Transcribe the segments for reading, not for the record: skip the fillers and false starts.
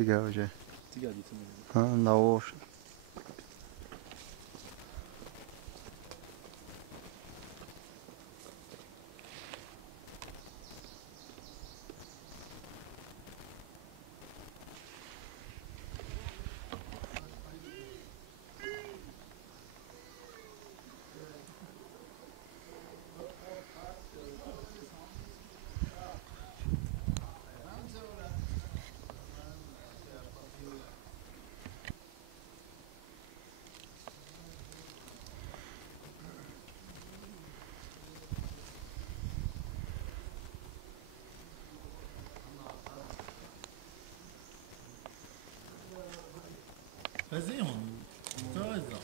تجاوزه تجادي تمام ها نوش فزيهم توزع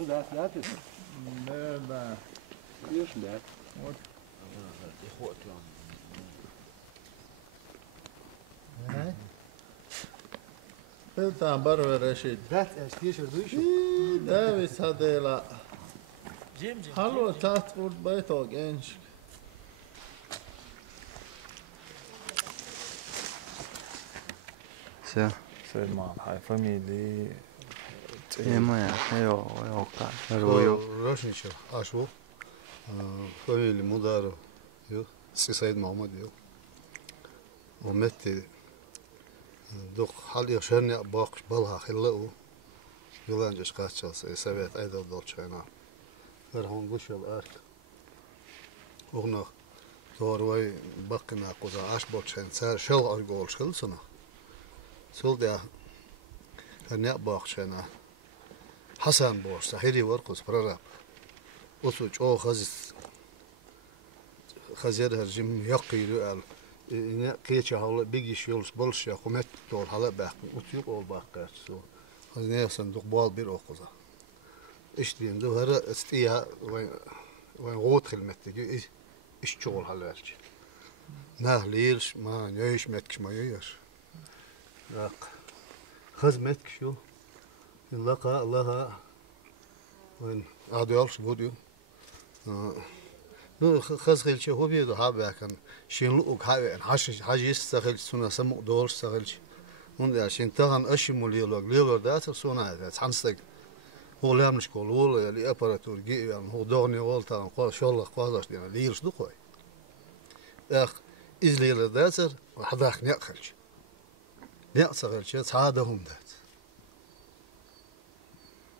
لا ثلاثة لا لا ليش لا انت برا رشيد ذات ايش ردوش داويس هذا لا جيم حلو تحت فوت بيتوك انش سه سيد مع هاي فاميلي ما يا وقع رويو روشن شو عشو فاميلي مدارو يو سيد محمد يو ومتي دوق حال يشرني باقش بالها خلقو يلان جش قاتشاس سويت ايضا دولشينا فرهون قشل ارك وغنا دورواي بقنا قوزا عاش بولشين سار شل ارقول شل سنة سول ديا هرني باقشينا حسن بورس هيري ورقص برراب وسوج او خزير هرجم يقي رؤال إن كيتش هلا بيجيش يولس بولش يا قمت دور هلا باق وتيق أول باق سو هذا صندوق بال بير أقصى إيش دين ده هذا استيها وين غوت خدمتك إيش شغل هلا إيش نه ليش ما نيش متكش ما ييش راق خدمتك شو اللقاء الله وين عاديالش بوديو نو خزخيل شيء هو بيدو هابا كان شين لوك هاي حاج يستغل سونا سمو دول استغل من ده شين تهان أشي ليلوغ داتر سونا هذا حنستق هو لا مش كول ولا اللي أباراتور جي يعني هو دوني والتا قال شاء الله قاضش دينا ليرش دخوي أخ إز ليلة داتر وحداك نأخلش نأخلش تعادهم دات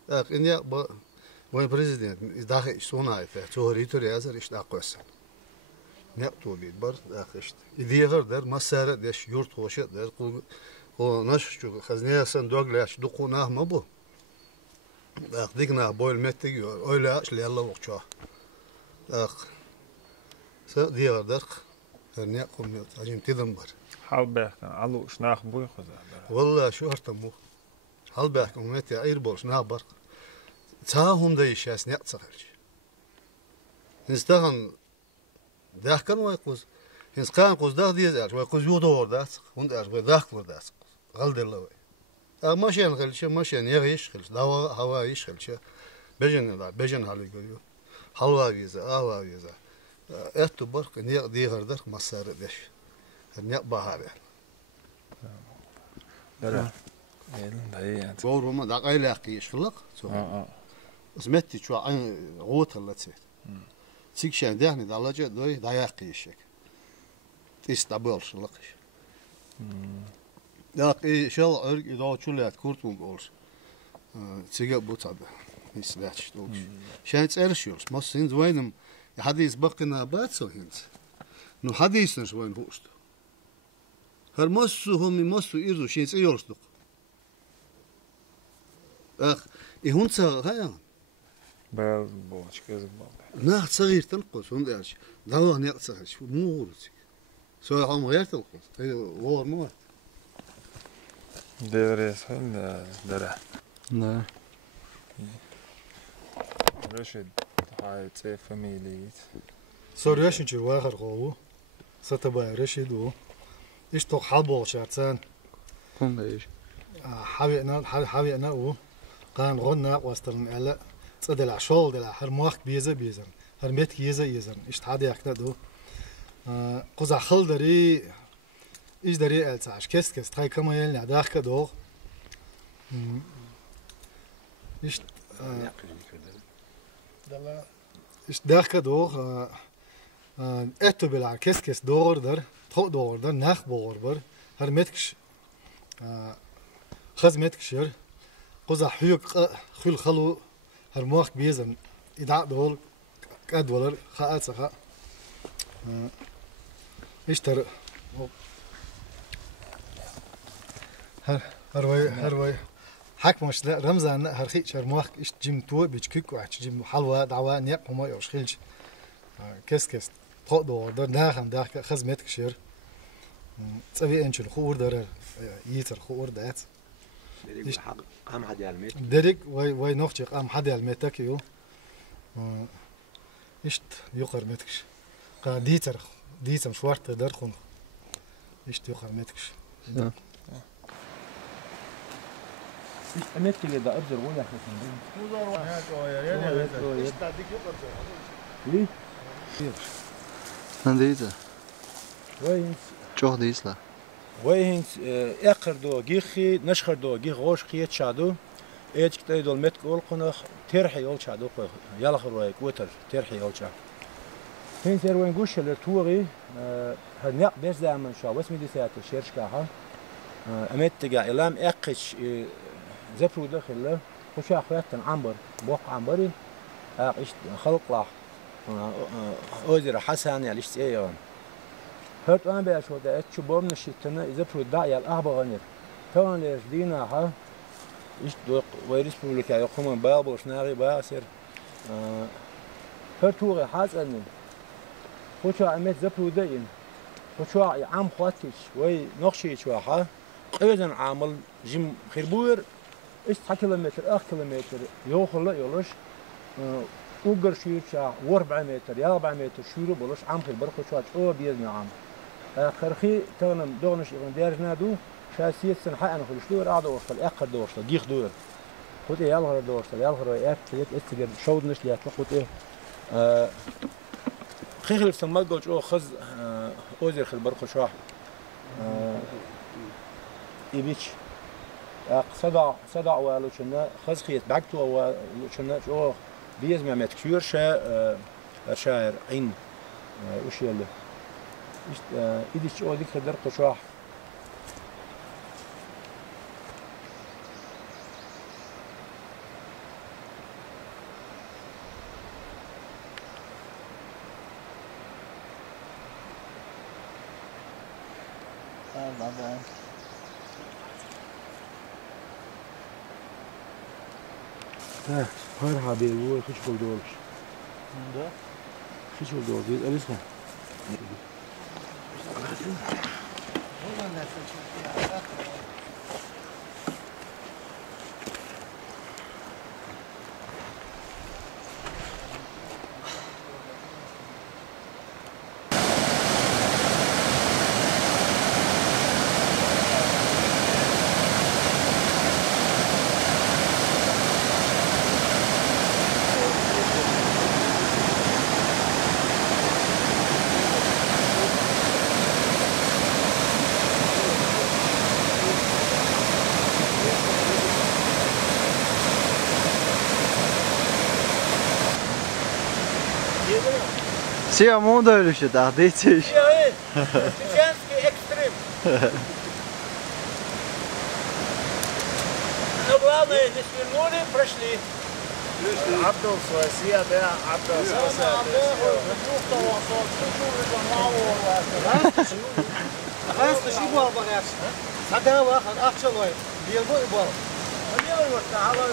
أخ إني وين بريزيدنت داخل سونا هاي توريتور يازر إيش داقوسن نقطو بيد بر داخشت إديغر در مسارة دش يورت خوشة در قو نش شو خزنية سن دوغلاش دقوناه ما بو داخ ديقنا بويل متي أولاش لي الله وقتها داخ س ديغر درق نقوم عجيم تدمر حال بيح كان علو شناخ بوي خذا والله شو هرتمو هل بيحكم متي أير بولش نابر تاهم ده يشاس نقصهرش نستغن ده كان ويقوز هنس كان قوز ده ديزال ويقوز يودور ده وند أش وذاك ورده غلد الله ماشي نخلش ماشي يغيش خلش ده هوا يشخلش بجن هالي يقولوا حلوا فيزا هوا فيزا اتو برق نيق دي غردر مسار دش نيق بحار درا ده بور ما ده قايل يقيش خلق سمعتي شو عن غوت اللي تصير سيكشن ده ده الله جد دوي ده يقيشك تستقبلش لقش يا شل أرق إذا شو لا تكورتون بولش تيجي بوتاد نسلاتش دوش شايت إرشيوس ما سين زوينم حديث بقنا باتسو هنت نو حديث نش وين هوست هر مسو هم مسو إيرزو شايت إيرش دوك أخ إهونت هاي بال بوش كذا بال نه صغير تنقص هون داش دوا نقص شو مورتي سو هم غير تنقص وور مو درس هل درا لا رشد هاي تصير فاميليت سورياش نشير واخر قوو ستبا رشدو إيش توق حلبو شارتان كون بيش حاوي أنا و قان غنى وسترن على تصدل عشول دل هر ماخ بيزن هر ميت يزن إيش تحدي أكتر دو قزع خل دري إيش دري ألتعش كست تاي كما يلني عداك كدو إيش إيش داك كدو اتو بلا كست دور در تخو دور در نخ بور بر هر متكش خز متكشر قزع حيوك خل خلو هر ماخ بيزن إدعاء دول قد ولر خاء سخاء اشتر هروي حكمش لا رمزان هرخي شر ماخ اش جيم تو بيجكيك واحد جيم حلوة دعوة نيق هما يوشخيلش كس طق دور در ناخن داخل خز متكشر تسوي انشل خور در يتر خور دات دريك حق أهم حد يعلمت دريك واي نوختيق أم حد يعلمتك يو إشت يقر متكش قا ديتر شوارت درخون إشت يقر متكش أمت اللي ده أبزر ولا نديزة وين جوه ديسلا وين آخر دو جيخي نشخر دو جيخ غوش خيت شادو إيش كتير دول متك أول قناخ ترحي أول شادو قه يلا خروي كوتر ترحي أول شاد هين سير وين جوش اللي توغي هنيق بيش زعمن شا بس ميدي ساعة الشيرش كاها أمت تجا إلام أقش زفرو داخل خوش أخواتن عنبر بوق عنبري إيش خلق لا أوزر حسن يعني إيش إيه هرت أنا بيا شو ده أتشو بوم نشيتنا إذا فرود داعي الأهبة غنير طبعا ليش دينا ها إيش دوق ويريس بقولك يا يقوم بابل شناغي باسر هرت هو حاسن خوش عمت زفرو دين خوش عم خواتش وي نقشي شو ها أيضا عامل جيم خربور إيش 3 كيلومتر 8 كيلومتر يوخل يولش وقر شير شا 4 متر يا 4 متر شيرو بولش عم خربر خوش أو بيزني عام خرخي تغنم دغنش إغن دير نادو شاسيت سن حقنا خلش دور قاعد وصل آخر دور وصل جيخ دور خد إيه يالغر دور وصل يالغر وياك تيجي استجر شود نش ليات خد إيه خيخ لفت الملقوج أو خز أوزر خربر خوش إبيش صدع والو شنا خز خيت بعكتو وشنا شو بيز ما متكشور شاعر عين وش يلا إيدي شو ديك خدر قشاح هر حبيبي هو خش في دورش ده خش في دورش ده لسه Sia moda öyle şey daha değil. Специфический экстрим. Но главное, не свернули, прошли. عبدو سواسية ده عبدو سواسية خلاص تشيبوا على بنات هذا واحد أخشى لوي بيلبوا يبغى اليوم تعالوا